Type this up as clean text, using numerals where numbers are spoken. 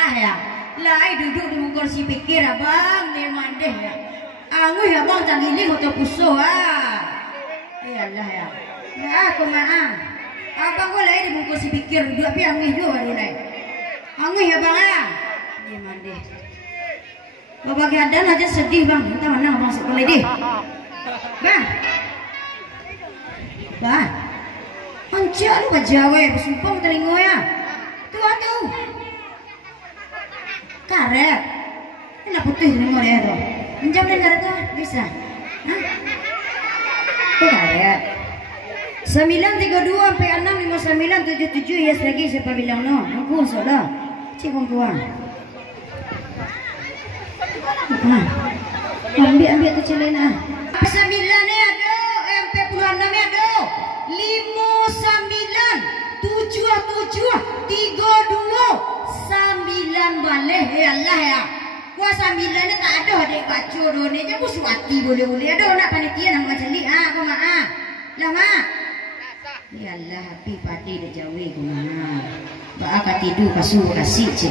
lah ya. Lai duduk di kursi pikir abang ni mandeh ya. Angu ya bang jangan giling atau pusuh iyalah ya. Ya aku maaf. Abang kau lai di kursi pikir duduk tapi angu juga baru lai. Angu ya bang ni mandeh. Bapak keadaan aja sedih bang. Kita mana abang sekolah deh. Bang. Bang. Anjir lu bajawe bersumpah telingo ya. Tuh. Karet. Enak putih telingo ya tuh. Pinjam dan karet tuh bisa. Hah? Tuh karet. 932 sampai 65977 yes lagi siapa bilang no. Aku sudah. Cikong tuang. Ambil tu celana. 9 ni aduh, MP puluhan 6 ni aduh. 597732 9 balik ya Allah ya. Gua 9 ni tak ada adik baca doh ni je suati boleh-boleh ada nak panitia nak macali kau mak lah ya Allah happy party dah jauh kau mak. Ba ka tidur kasih je.